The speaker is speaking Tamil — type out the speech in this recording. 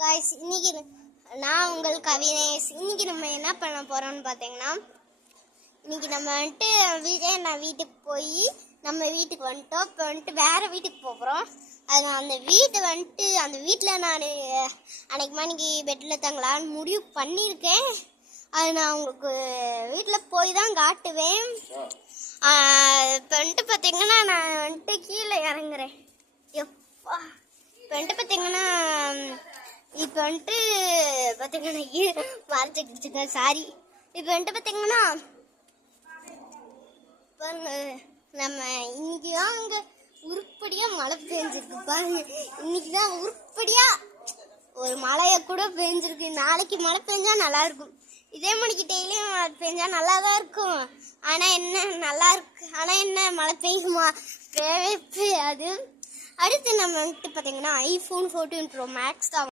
காய்ஸ், இன்னைக்கு நான் உங்கள் கவினேஷ். இன்னைக்கு நம்ம என்ன பண்ண போறோம்னு பார்த்தீங்கன்னா, இன்னைக்கு நம்ம வந்துட்டு நான் வீட்டுக்கு போய் நம்ம வீட்டுக்கு வந்துட்டோம். இப்போ வந்துட்டு வேற வீட்டுக்கு போகிறோம். அது அந்த வீட்டில் நான் அன்னைக்கு மணிக்கு பெட்டில் தங்கலான்னு முடிவு பண்ணியிருக்கேன். அது நான் உங்களுக்கு வீட்டில் போய் தான் காட்டுவேன். இப்போ வந்துட்டு பார்த்தீங்கன்னா நான் வந்துட்டு கீழே இறங்குறேன். எப்பா இப்போ வந்துட்டு பார்த்தீங்கன்னா மறைச்சிக்கிச்சுங்க, சாரி. இப்போ வந்துட்டு பார்த்தீங்கன்னா பாருங்க, நம்ம இன்னைக்கு தான் அங்கே உருப்படியாக மழை பெஞ்சிருக்கு. பாருங்க, இன்னைக்கு தான் உருப்படியாக ஒரு மழையை கூட பெஞ்சிருக்கு. நாளைக்கு மழை பெஞ்சா நல்லா இருக்கும். இதே மணிக்கு டெய்லியும் மழை பெஞ்சா நல்லா தான் இருக்கும். ஆனால் என்ன நல்லா இருக்கு, ஆனால் என்ன மழை பெய்யுமா? பெய்யாது. அடுத்து நம்ம வந்துட்டு பார்த்தீங்கன்னா iPhone 14 Pro Max தான்.